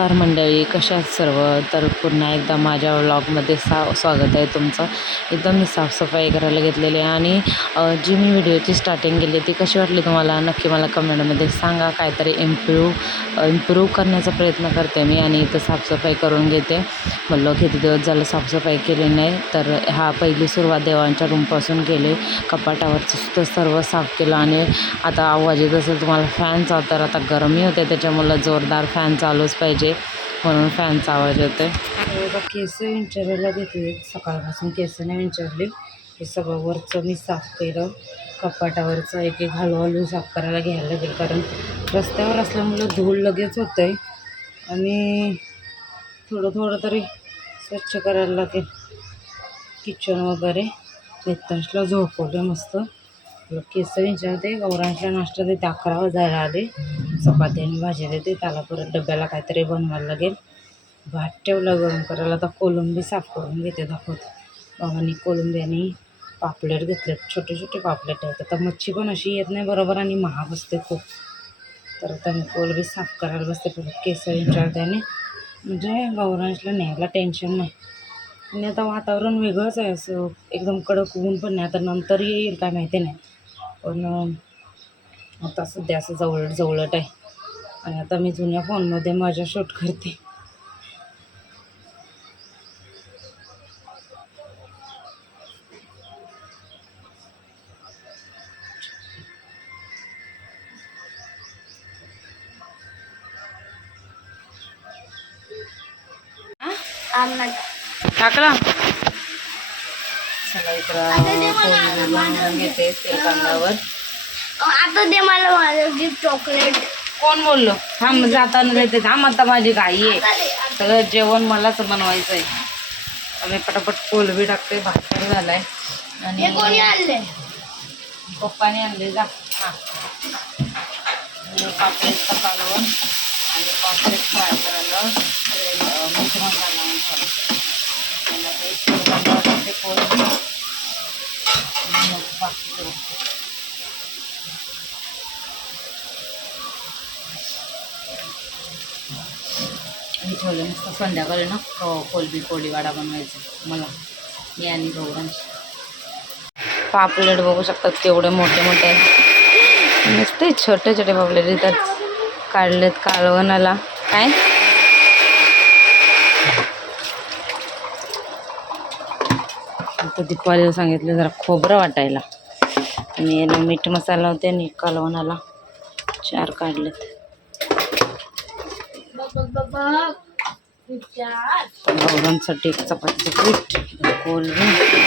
नमस्कार मंडळी, कशा आहात सर्व? तर पुन्हा एकदा माझ्या व्लॉगमध्ये स्वागत आहे तुमचं. एकदम मी साफसफाई करायला घेतलेली आहे आणि जी मी व्हिडिओची स्टार्टिंग केली ती कशी वाटली तुम्हाला नक्की मला कमेंटमध्ये सांगा. काहीतरी इम्प्रूव्ह करण्याचा प्रयत्न करते मी आणि इथं साफसफाई करून घेते. म्हणलं किती दिवस झालं साफसफाई केली नाही, तर पहिली सुरुवात देवांच्या रूमपासून केली. कपाटावरचं सुद्धा सर्व साफ केलं आणि आता आवाज येत असेल तुम्हाला फॅनचा, तर आता गरमी होते त्याच्यामुळं जोरदार फॅन चालूच पाहिजे म्हणून फॅनचा आवाज येतो आहे. केस विंचरायला घेतले, सकाळपासून केस नाही विंचरली. हे सगळं वरचं मी साफ केलं. कपाटावरचं एक एक हळूहळू साफ करायला घ्यायला लागेल, कारण रस्त्यावर असल्यामुळं धूळ लगेच होतं आहे आणि थोडं थोडं तरी स्वच्छ करायला लागेल. किचन वगैरे नित्यांशला झोपवलं मस्त. केस विंचरते, गौरांशला नाश्ता देते, 11 वाजायला आले. चपाती आणि भाजी देते, त्याला परत डब्याला काहीतरी बनवायला लागेल. भात ठेवला गरम करायला. आता कोलंबी साफ करून घेते, दाखवते. बाबांनी कोलंबी आणि पापलेट घेतलेत, छोटे छोटे पापलेट आहेत. आता मच्छी पण अशी येत नाही बरोबर आणि महाग असते खूप. तर आता मी कोलंबी साफ करायला बसते. परत केस विंचरते म्हणजे गौरांशला न्यायला टेन्शन नाही. आणि आता वातावरण वेगळंच आहे, असं एकदम कडक ऊन पण नाही. आता नंतर येईल काय माहिती नाही, पण आता सध्या असं जवळट आहे. आणि आता मी जुन्या फोनमध्ये माझ्या शूट करते. टाकला चला इकडं घेते तेल कांद्यावर. आता दे मला माझं गिफ्ट चॉकलेट. कोण बोललो? थांब, जाताना देते. थांब, आता माझी घाई आहे. सगळं जेवण मलाच बनवायचं आहे. आम्ही पटापट कोलंबी टाकते. भात झालाय आणि कोणी आणले? पप्पाने आणले. जा हां, पापलेटचं कालवण आणि पापलेट फ्राय करायला मीठ मसाला टाकते. कोलंबी मी ठेवलं नुसतं संध्याकाळी ना कोळीवाडा बनवायचा मला, मी आणि गौरांश. पापलेट बघू शकतात केवढे मोठे मोठे आहेत. नुसते छोटे छोटे पापलेट इथं काढलेत कालवणाला. काय आता दीपावलीला सांगितलं जरा खोबरं वाटायला, आणि याला मीठ मसाला होते आणि कालवणाला 4 काढलेत. गौरांसाठी एक चपातीचं पीठ, कोलंबी.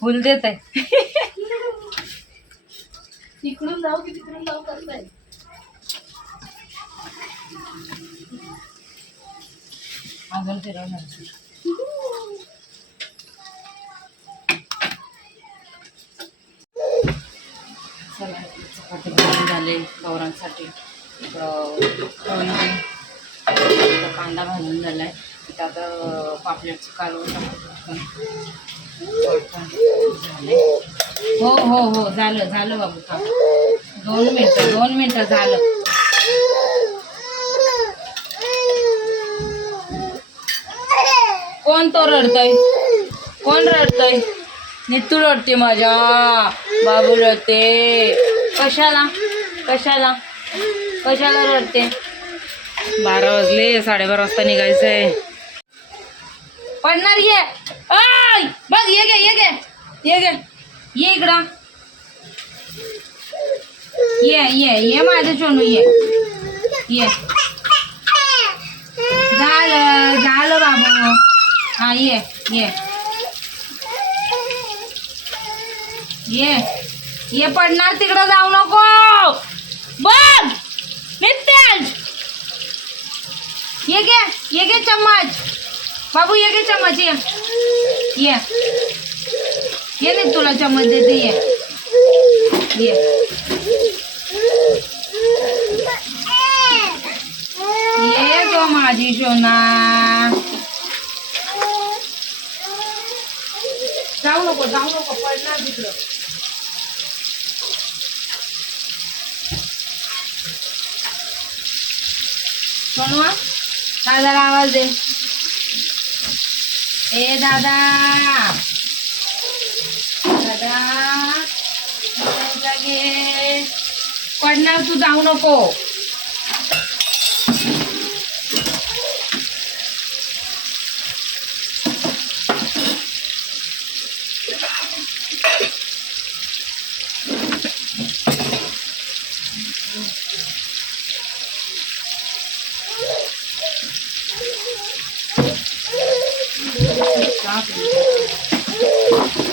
फुल देत आहे. तिकडून जाऊ की तिकडून जाऊ कसं आहे? अजून फिरवणार. चला चपाती बनवून झाले गौरांसाठी. कोळंबी, कांदा भाजून झाला आहे. तिथं आता पापलेटचं कालवून झाले. हो हो हो, झालं बाबू. का 2 मिनटं झालं. कोण तो रडतय? कोण रडतय? नितू रडते, माझ्या बाबू रडते. कशाला रडते? 12 वाजले, 12:30 वाजता निघायचं आहे. पडणार ये. बघ, ये इकडं. ये माझं सोनू, ये. झालं बाबू. हा, ये पडणार, तिकडं जाऊ नको. बघ नित्यान, ये घे चम्मच बाबू, ये घे चम्मच, ये नाही तुला चम्मच देते, ये गो माझी सोना. जाऊ नको पडणार तिकडं. सोनवा काय जरा आवाज दे. ए दादा घे, पडणार तू, जाऊ नको.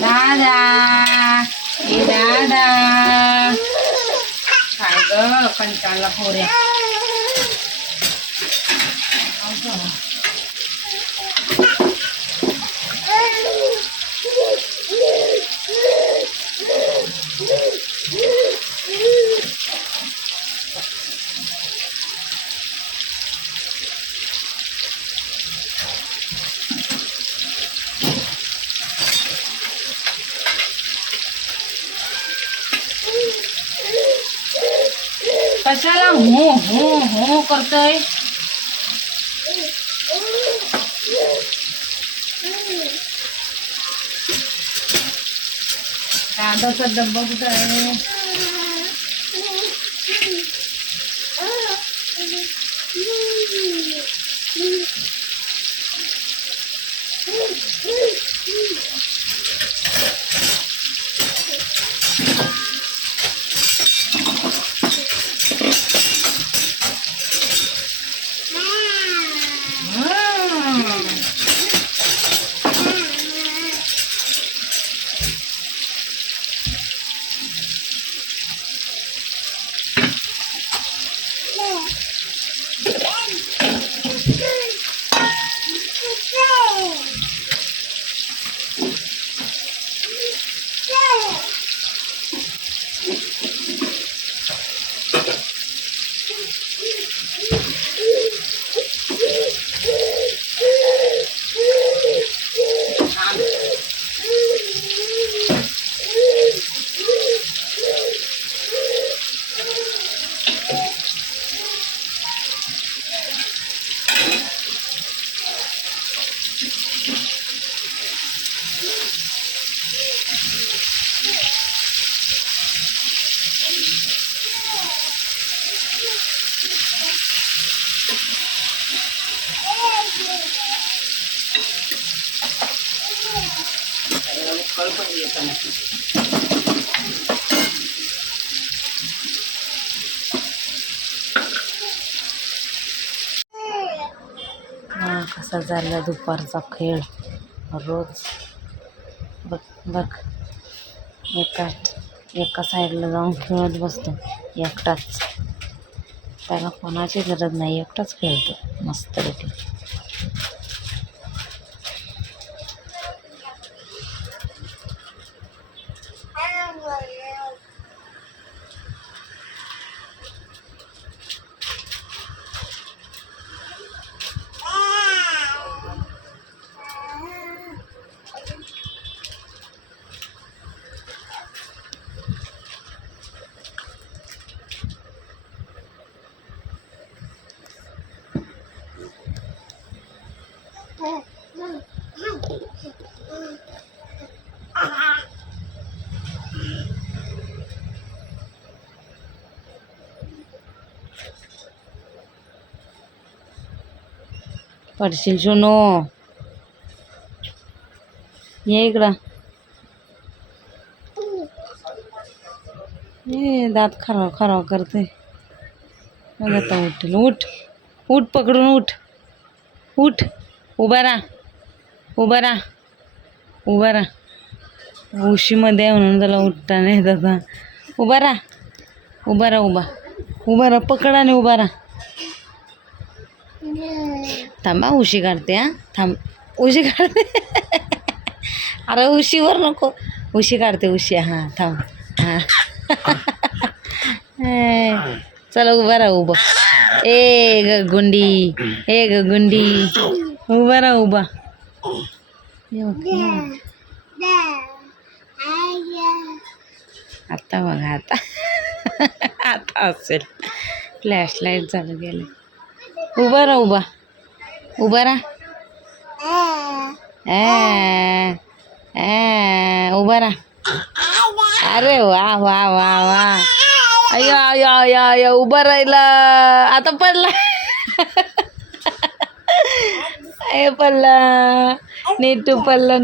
दादा ए दादा काय ग कंटाळला पोऱ्या. कशाला हो हो हो करतोय. दादाचा डब्बा कुठं आहे. कसा झाला दुपारचा खेळ रोज. बघ बघ एका साईडला जाऊन खेळत बसतो एकटाच. त्याला कोणाची गरज नाही, एकटाच खेळतो मस्तपैकी. पडशील सोनू, ये इकडं. ये दात खराब खराब करते. मग आता उठेल. उठ उठ पकडून उठ. उठ उभा राहा, उभा राहा, उभा राहा. उशीमध्ये आहे म्हणून त्याला उठता नाही तसा. उभा राहा, उभा राहा, उभा उभा राहा. पकड आणि उभा राहा. थांबा उशी काढते हा थांब उशी काढते अरे उशीवर नको उशी काढते उशी हां थांब हां चला उभा राहा उभा ए गुंडी उभा राहा उभा आता बघा आता आता असेल फ्लॅशलाईट चालू गेले उभा राहा उभा राहा उभा राहा अरे वा वा वा वा अय्या अय्या अय्या अय्या उभा राहिला आता पडला ए पडला नीटू पडला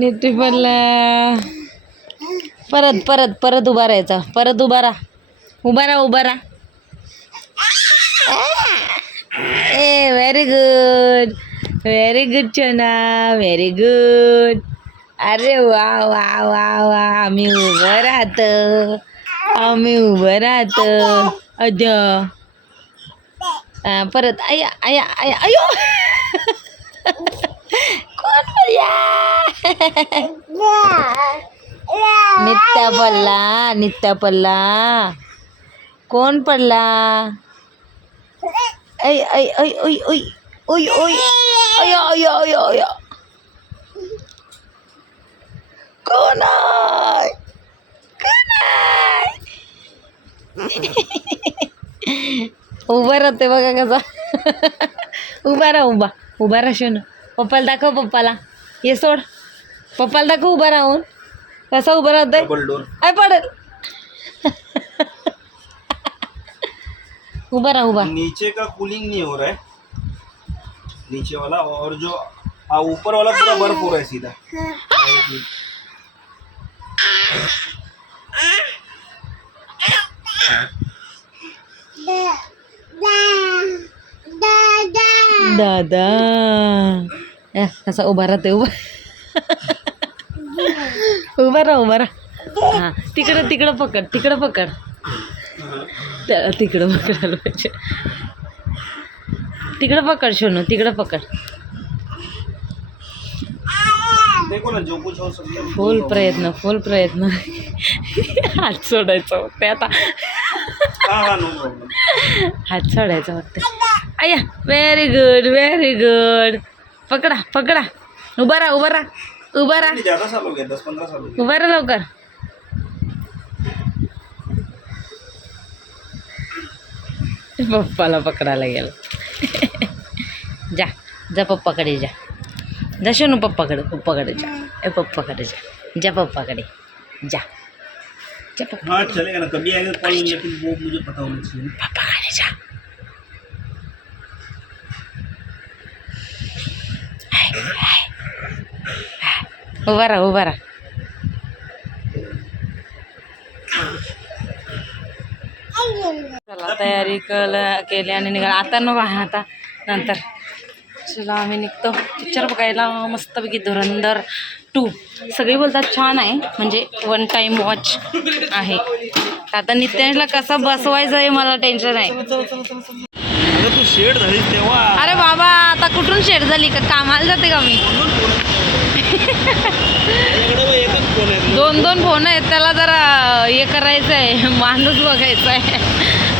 परत उभा राहायचा परत उभा राहा ए व्हेरी गुड चना व्हेरी गुड अरे वा वा वा वा आम्ही उभं राहतो अद्या परत आया आया आया अयो कोण पडला नित्या पडला कोण पडला ऐ ऐ ऐ ओय ओय ओय ओय अया अया अया अया कोण आहे उभा राहते बघा कसा उभा राहा शोनू पप्पाला दाखव पप्पाला ये सोड पप्पाला दाखव उभा राहून कसा उभा राहतोय आय पडेल उभा रहा नीचे का कूलिंग नहीं हो रहा है नीचे वाला और जो ऊपर वाला पूरा बर्फ हो रहा है सीधा दादा कसा उभा राहते उभा राहा हां तिकडं पकड त्याला तिकडं पकडायला पाहिजे तिकडं पकड शोनू तिकडं पकड देखो ना जो कुछ हो सकता है फुल प्रयत्न हात सोडायचा होते आता हाँ नो प्रॉब्लम हात सोडायचा होते अय्या व्हेरी गुड पकडा उभा राहा ज़्यादा साल हो गया 10-15 साल हो गया उभा राहा लवकर पप्पाला पकडायला गेला जा पप्पाकडे जा शोनू पप्पाकडे जा पप्पाकडे जा पप्पाकडे जा पप्पा हाँ चलेगा ना कभी आएगा कॉल लेकिन वो मुझे पता होना चाहिए पप्पाकडे जा उभा राहा चला तयारी केली आणि निघाला आता आता नंतर चला आम्ही निघतो पिक्चर बघायला मस्तपैकी धुरंधर 2 सगळी बोलतात छान आहे म्हणजे 1 टाइम वॉच आहे आता नित्यांशला कसा बसवायचं आहे मला टेन्शन आहे तू शेड झालीस तेव्हा अरे बाबा आता कुठून शेड झाली का कामाला जाते का मी दोन फोन आहेत त्याला जरा हे करायचं आहे माणूस बघायचं आहे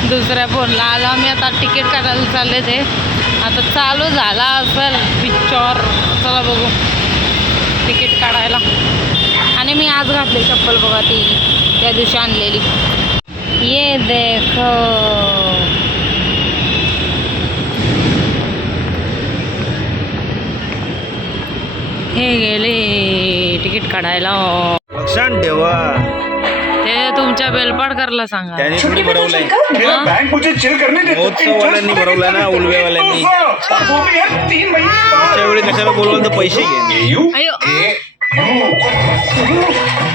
दुसऱ्या फोनला आलो आम्ही आता तिकीट काढायला चालले ते आता चालू झाला असेल पिक्चर चला बघू तिकीट काढायला आणि मी आज घातली चप्पल बघा ती त्या दिवशी आणलेली ये देखो हे गेले तिकीट काढायला लक्षात ठेवा ते तुमच्या बेलपाडकरला सांगा त्याने थोडी भरवलंय महोत्सववाल्यांनी भरवलाय ना उलवेवाल्यांनी त्याच्या वेळी कशाला बोलवलं तर पैसे घे अयो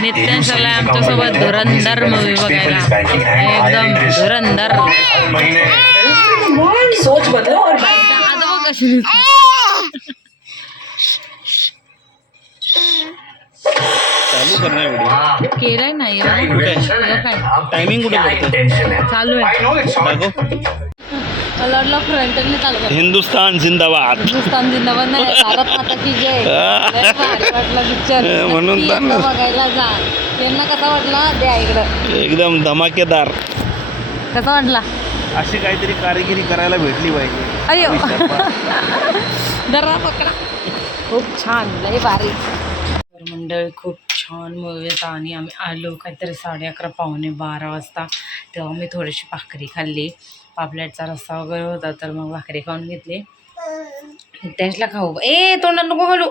नित्यांशला आमच्यासोबत धुरंधर मूवी बघायला एकदम धुरंधर सोच बदल आता कशी चालू करणार व्हिडिओ केलाय नाही काय टायमिंग कुठे पडतं चालू आहे दाखव मला वाटलं फ्रंटने चालू कर. हिंदुस्तान जिंदाबाद. हिंदुस्तान जिंदाबाद नाही, भारत माता की जय. लय भारी वाटला पिक्चर. म्हणून तर ना. बघायला जा. यांना कसा वाटला द्या इकडं. एकदम धमाकेदार. कसा वाटला? अशी काहीतरी कारिगिरी करायला भेटली पाहिजे. अयो दरा पकडा. खूप छान, लय भारी. तर मंडळी खूप छान मूवी होता आणि आम्ही आलो काहीतरी 11:30 पावणे 12 वाजता. तेव्हा मी थोडीशी भाकरी खाल्ली. पापलेटचा रस्सा वगैरे होता तर मग भाकरी खाऊन घेतली. त्याशला खाऊ तोंडात नको घालू.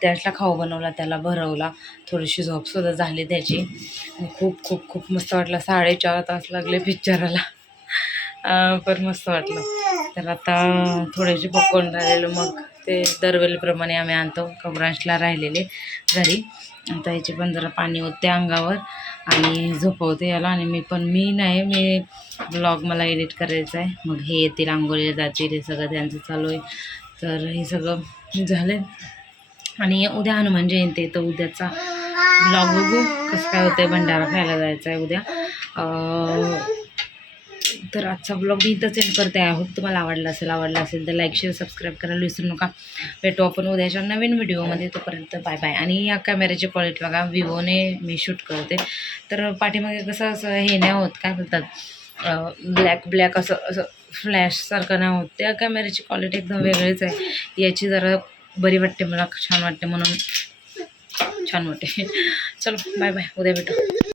त्याशला खाऊ बनवला, त्याला भरवला. थोडीशी झोपसुद्धा झाली त्याची आणि खूप खूप खूप मस्त वाटलं. 4.5 तास लागले पिक्चराला. पण मस्त वाटलं. तर आता थोडेसे पॉपकॉर्न राहिलेलं मग ते दरवेळेप्रमाणे आम्ही आणतो. कबरांशला राहिलेले घरी. आता याचे पण जरा पाणी होते अंगावर आणि झोपवते याला. आणि मी ब्लॉग मला एडिट करायचा आहे. मग हे येतील, आंघोळीला जातील, हे सगळं त्यांचं चालू आहे. तर हे सगळं झालं आणि उद्या हनुमान जयंती आहे. तर उद्याचा ब्लॉग बघू कसं काय होतं आहे. भंडारा खायला जायचं आहे उद्या. तर आजचा ब्लॉग मी इथंच एंड करते. आय होप तुम्हाला आवडला असेल तर लाईक शेअर सबस्क्राईब करायला विसरू नका. भेटू आपण उद्याच्या नवीन व्हिडिओमध्ये. तोपर्यंत बाय बाय. आणि या कॅमेऱ्याची क्वालिटी बघा, विवोने मी शूट करते. तर पाठीमागे कसं असं हे नाही होत, काय बोलतात, ब्लॅक असं फ्लॅशसारखं नाही होत. त्या कॅमेऱ्याची क्वालिटी एकदम वेगळीच आहे. याची जरा बरी वाटते मला, छान वाटते म्हणून छान वाटते. चलो बाय बाय, उद्या भेटू.